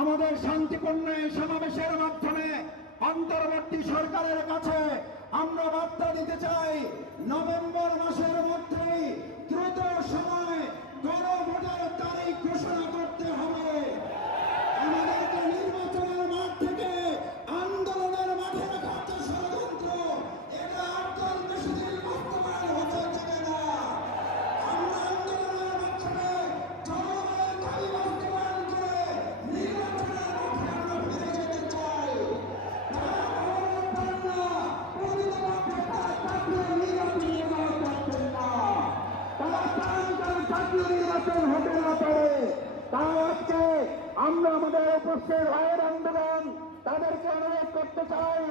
আমাদের শান্তিপূর্ণ সমাবেশের মাধ্যমে অন্তর্বর্তী সরকারের কাছে আমরা বার্তা দিতে চাই, নভেম্বর মাসের মধ্যেই দ্রুত সময় গণভোটের তারিখ ঘোষণা করতে হবে। আমাদেরকে নির্বাচনের মাঠ থেকে আন্দোলনের মাঠে রাখার যে ষড়যন্ত্র, এটা আর বেশি দিন বাস্তবায়ন হতে দেবে না। আমরা আন্দোলনের মাধ্যমে জনগণের দাবি বাস্তবায়ন করে নির্বাচনের মাঠে আমরা ফিরে যেতে চাই। নির্বাচন হতে না পারে, তাই আজকে আমরা আমাদের উপস্থিত ভাইয়ের আন্দোলন তাদেরকে অনুরোধ করতে চাই।